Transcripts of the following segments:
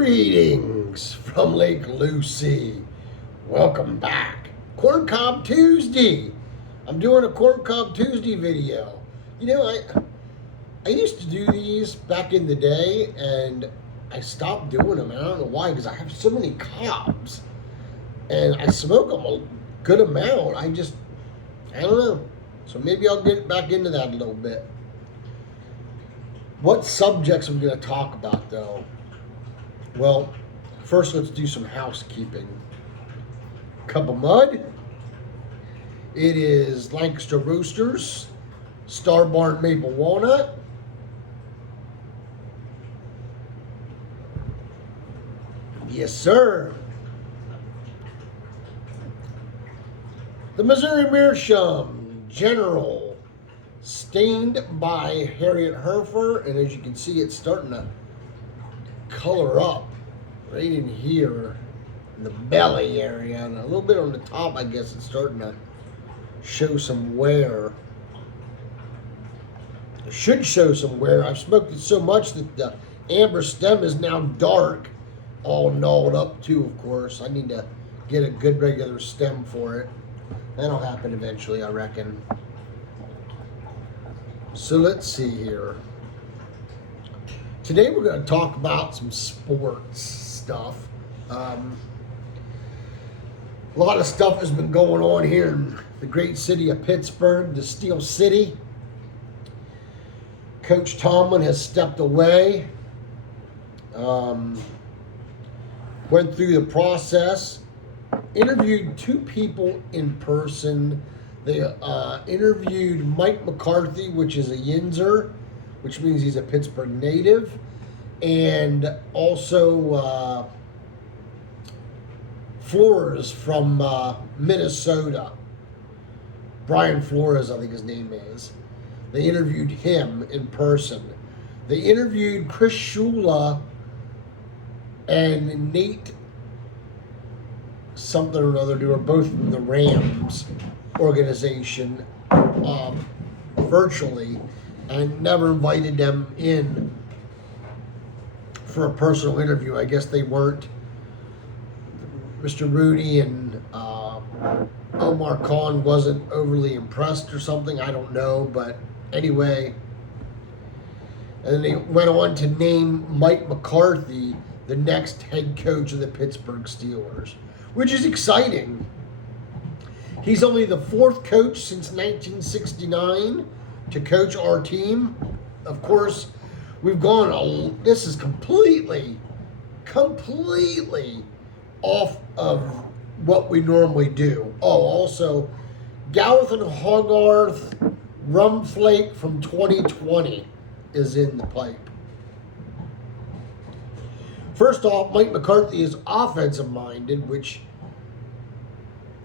Greetings from Lake Lucy. Welcome back. Corn Cob Tuesday. I'm doing a Corn Cob Tuesday video. You know, I used to do these back in the day, and I stopped doing them. And I don't know why, because I have so many cobs, and I smoke them a good amount. I don't know. So maybe I'll get back into that a little bit. What subjects are we going to talk about, though? Well, first let's do some housekeeping. Cup of mud. It is Lancaster Roasters, Star Barn Maple Walnut. Yes, sir. The Missouri Meerschaum General, stained by Harriet Herfer, and as you can see, it's starting to color up right in here in the belly area, and a little bit on the top. I guess it's starting to show some wear. It should show some wear. I've smoked it so much that the amber stem is now dark, all gnawed up too, of course. I need to get a good regular stem for it. That'll happen eventually, I reckon. So let's see here. Today we're going to talk about some sports stuff. A lot of stuff has been going on here in the great city of Pittsburgh, the Steel City. Coach Tomlin has stepped away. Went through the process. Interviewed two people in person. They interviewed Mike McCarthy, which is a Yinzer, which means he's a Pittsburgh native, and also Flores from Minnesota. Brian Flores, I think his name is. They interviewed him in person. They interviewed Chris Shula and Nate something or other. They were both from the Rams organization virtually, and never invited them in for a personal interview. I guess they weren't. Mr. Rudy and Omar Khan wasn't overly impressed or something. I don't know, but anyway. And then they went on to name Mike McCarthy the next head coach of the Pittsburgh Steelers, which is exciting. He's only the fourth coach since 1969 to coach our team. Of course, we've gone, this is completely off of what we normally do. Oh, also, Galleth and Hogarth Rum Flake from 2020 is in the pipe. First off, Mike McCarthy is offensive minded, which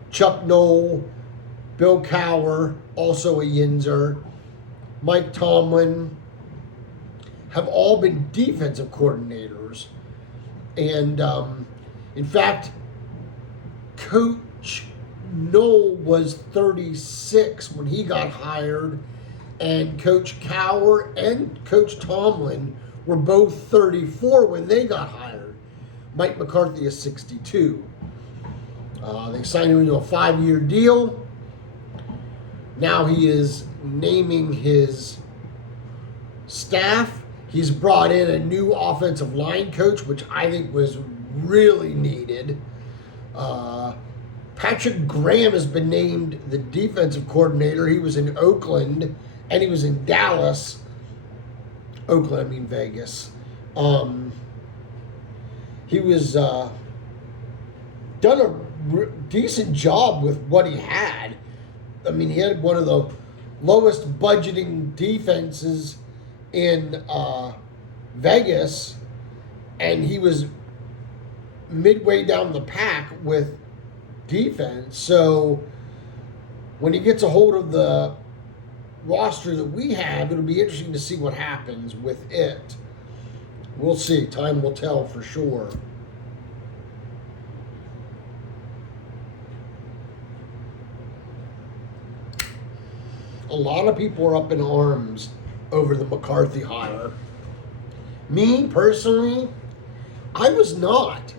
Chuck Noll, Bill Cowher, also a Yinzer, Mike Tomlin, have all been defensive coordinators. And in fact, Coach Noll was 36 when he got hired, and Coach Cowher and Coach Tomlin were both 34 when they got hired. Mike McCarthy is 62. They signed him into a 5-year deal. Now he is naming his staff. He's brought in a new offensive line coach, which I think was really needed. Patrick Graham has been named the defensive coordinator. He was in Oakland, and he was in Dallas. Vegas. He was done a decent job with what he had. I mean, he had one of the lowest budgeting defenses in Vegas, and he was midway down the pack with defense. So when he gets a hold of the roster that we have, it'll be interesting to see what happens with it. We'll see. Time will tell for sure. A lot of people are up in arms over the McCarthy hire. Me, personally, I was not.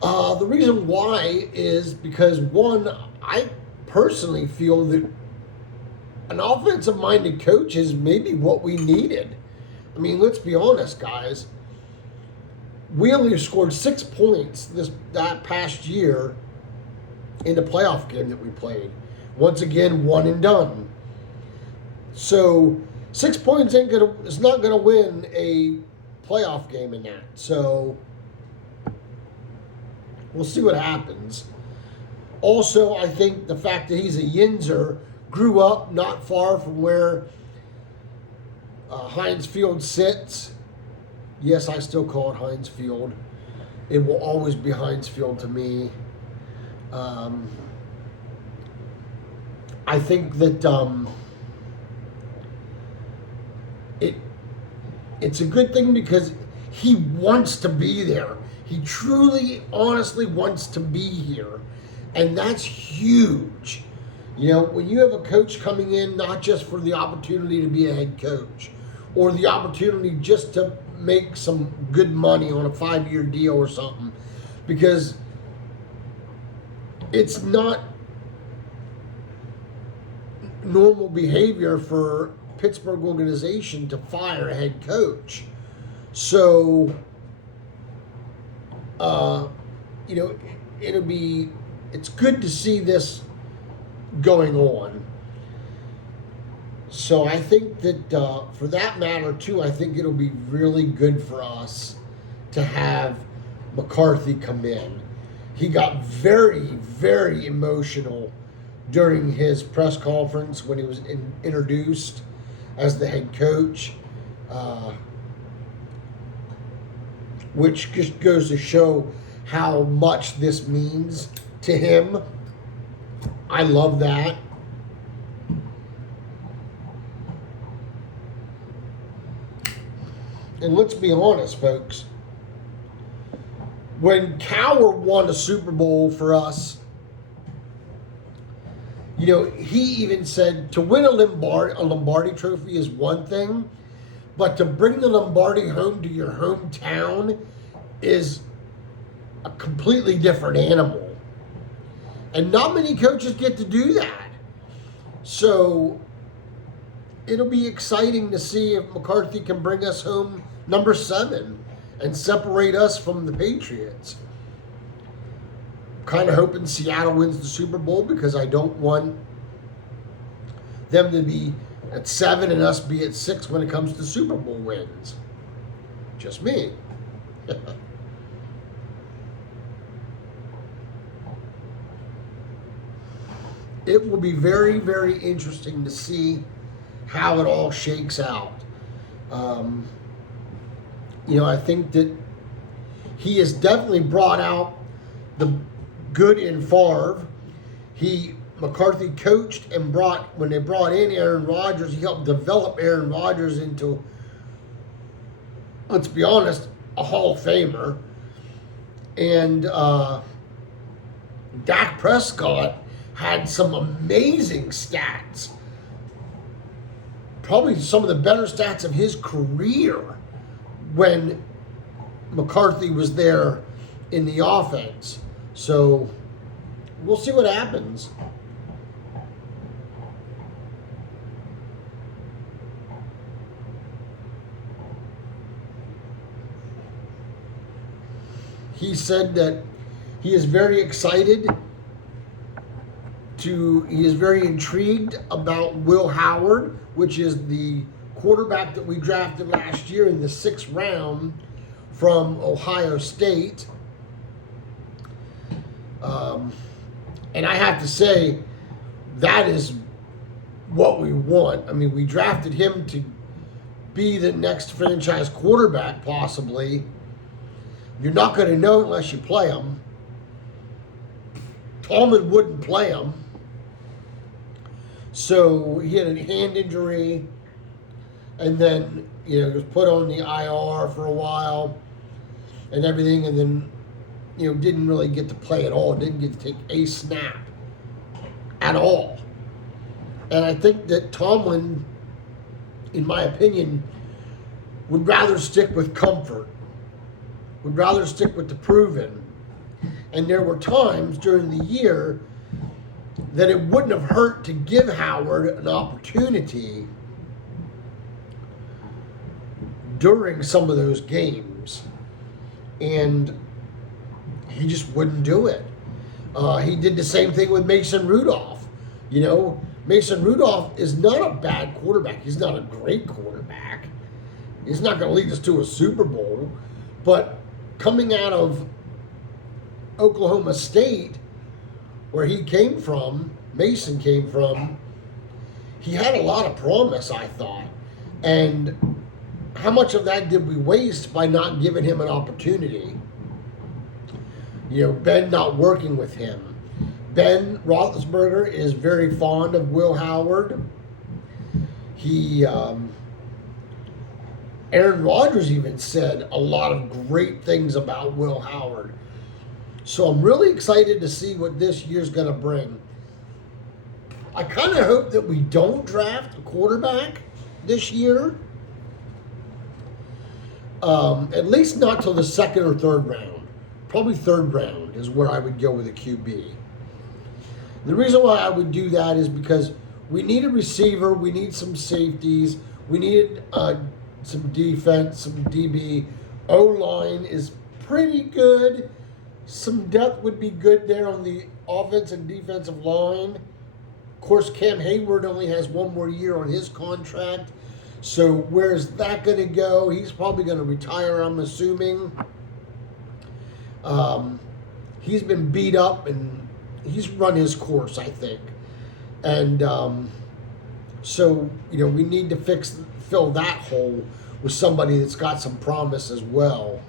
The reason why is because, one, I personally feel that an offensive-minded coach is maybe what we needed. I mean, let's be honest, guys. We only scored 6 points that past year in the playoff game that we played. Once again, one and done. So 6 points is not gonna win a playoff game in that. So we'll see what happens. Also, I think the fact that he's a Yinzer, grew up not far from where Heinz Field sits. Yes, I still call it Heinz Field. It will always be Heinz Field to me. I think that it's a good thing because he wants to be there. He truly, honestly wants to be here. And that's huge. You know, when you have a coach coming in, not just for the opportunity to be a head coach or the opportunity just to make some good money on a 5-year deal or something, because it's not normal behavior for Pittsburgh organization to fire a head coach. So, you know, it's good to see this going on. So I think that for that matter too, I think it'll be really good for us to have McCarthy come in. He got very, very emotional during his press conference when he was introduced as the head coach, which just goes to show how much this means to him. I love that. And let's be honest, folks. When Cowher won a Super Bowl for us, you know, he even said to win a Lombardi trophy is one thing, but to bring the Lombardi home to your hometown is a completely different animal. And not many coaches get to do that. So it'll be exciting to see if McCarthy can bring us home number 7 and separate us from the Patriots. Kind of hoping Seattle wins the Super Bowl because I don't want them to be at 7 and us be at 6 when it comes to Super Bowl wins. Just me. It will be very, very interesting to see how it all shakes out. You know, I think that he has definitely brought out the good in Favre. McCarthy coached and when they brought in Aaron Rodgers, he helped develop Aaron Rodgers into, let's be honest, a Hall of Famer. And Dak Prescott had some amazing stats. Probably some of the better stats of his career when McCarthy was there in the offense. So we'll see what happens. He said that he is very excited he is very intrigued about Will Howard, which is the quarterback that we drafted last year in the 6th round from Ohio State. And I have to say, that is what we want. I mean, we drafted him to be the next franchise quarterback, possibly. You're not going to know unless you play him. Tallman wouldn't play him. So he had a hand injury and then, you know, was put on the IR for a while and everything, and then, you know, didn't really get to play at all. Didn't get to take a snap at all. And I think that Tomlin, in my opinion, would rather stick with comfort would rather stick with the proven. And there were times during the year that it wouldn't have hurt to give Howard an opportunity during some of those games. And he just wouldn't do it. He did the same thing with Mason Rudolph. You know, Mason Rudolph is not a bad quarterback. He's not a great quarterback. He's not going to lead us to a Super Bowl. But coming out of Oklahoma State, where he came from, Mason came from, he had a lot of promise, I thought. And how much of that did we waste by not giving him an opportunity? You know, Ben not working with him. Ben Roethlisberger is very fond of Will Howard. Aaron Rodgers even said a lot of great things about Will Howard. So I'm really excited to see what this year's going to bring. I kind of hope that we don't draft a quarterback this year. At least not till the second or third round. Probably third round is where I would go with a QB. The reason why I would do that is because we need a receiver, we need some safeties, we need some defense, some DB. O-line is pretty good. Some depth would be good there on the offense and defensive line. Of course, Cam Hayward only has one more year on his contract. So where's that going to go? He's probably going to retire, I'm assuming. He's been beat up and he's run his course, I think. And so, you know, we need to fill that hole with somebody that's got some promise as well.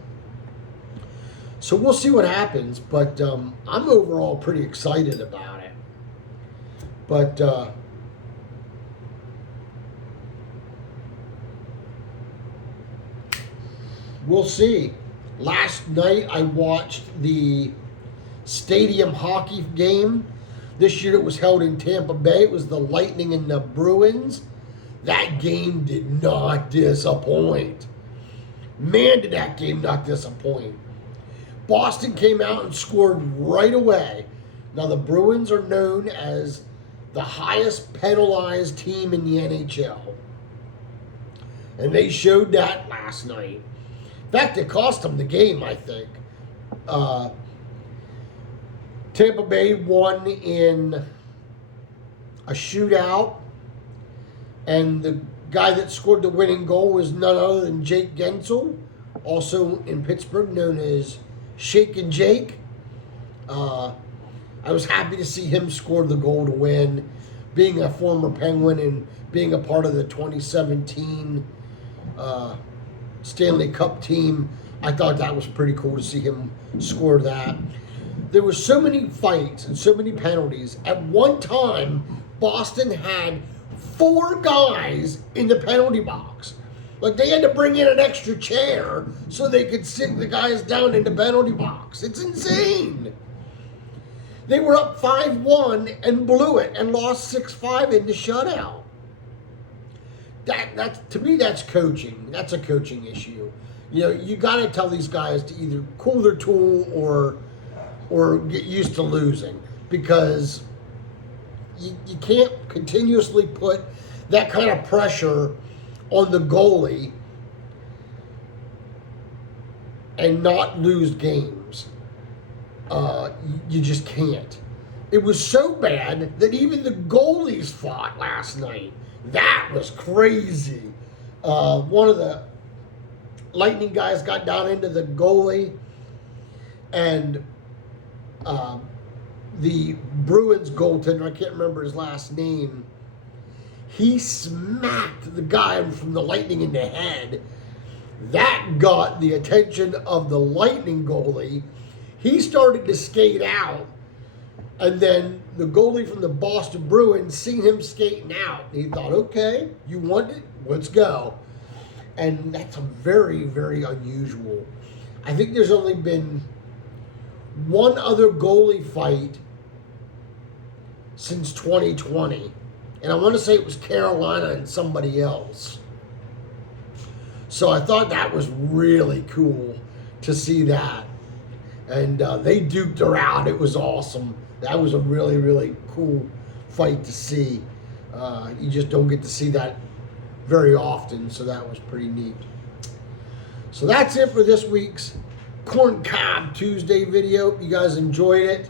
So we'll see what happens, but I'm overall pretty excited about it. But we'll see. Last night I watched the stadium hockey game. This year it was held in Tampa Bay. It was the Lightning and the Bruins. That game did not disappoint. Man, did that game not disappoint. Boston came out and scored right away. Now, the Bruins are known as the highest penalized team in the NHL. And they showed that last night. In fact, it cost them the game, I think. Tampa Bay won in a shootout. And the guy that scored the winning goal was none other than Jake Gensel, also in Pittsburgh, known as Shakin' Jake. I was happy to see him score the goal to win. Being a former Penguin and being a part of the 2017 Stanley Cup team, I thought that was pretty cool to see him score that. There were so many fights and so many penalties. At one time, Boston had 4 guys in the penalty box. Like, they had to bring in an extra chair so they could sit the guys down in the penalty box. It's insane. They were up 5-1 and blew it and lost 6-5 in the shutout. That to me, that's coaching. That's a coaching issue. You know, you got to tell these guys to either cool their tool or get used to losing, because you can't continuously put that kind of pressure on the goalie and not lose games. You just can't. It was so bad that even the goalies fought last night. That was crazy. One of the Lightning guys got down into the goalie, and the Bruins goaltender, I can't remember his last name, he smacked the guy from the Lightning in the head. That got the attention of the Lightning goalie. He started to skate out, and then the goalie from the Boston Bruins seen him skating out. He thought, okay, you want it? Let's go. And that's a very, very unusual. I think there's only been one other goalie fight since 2020. And I want to say it was Carolina and somebody else. So I thought that was really cool to see that. And they duked her out. It was awesome. That was a really, really cool fight to see. You just don't get to see that very often, so that was pretty neat. So that's it for this week's Cob Tuesday video. You guys enjoyed it.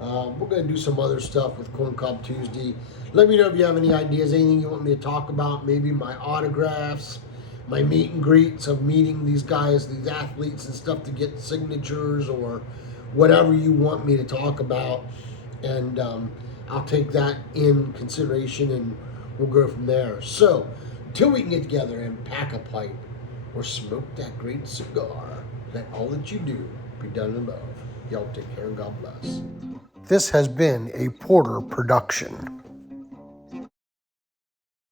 We're going to do some other stuff with Cob Tuesday. Let me know if you have any ideas, anything you want me to talk about, maybe my autographs, my meet and greets of meeting these guys, these athletes and stuff to get signatures, or whatever you want me to talk about. And I'll take that in consideration and we'll go from there. So, until we can get together and pack a pipe or smoke that great cigar, let all that you do be done in love. Y'all take care and God bless. This has been a Porter production.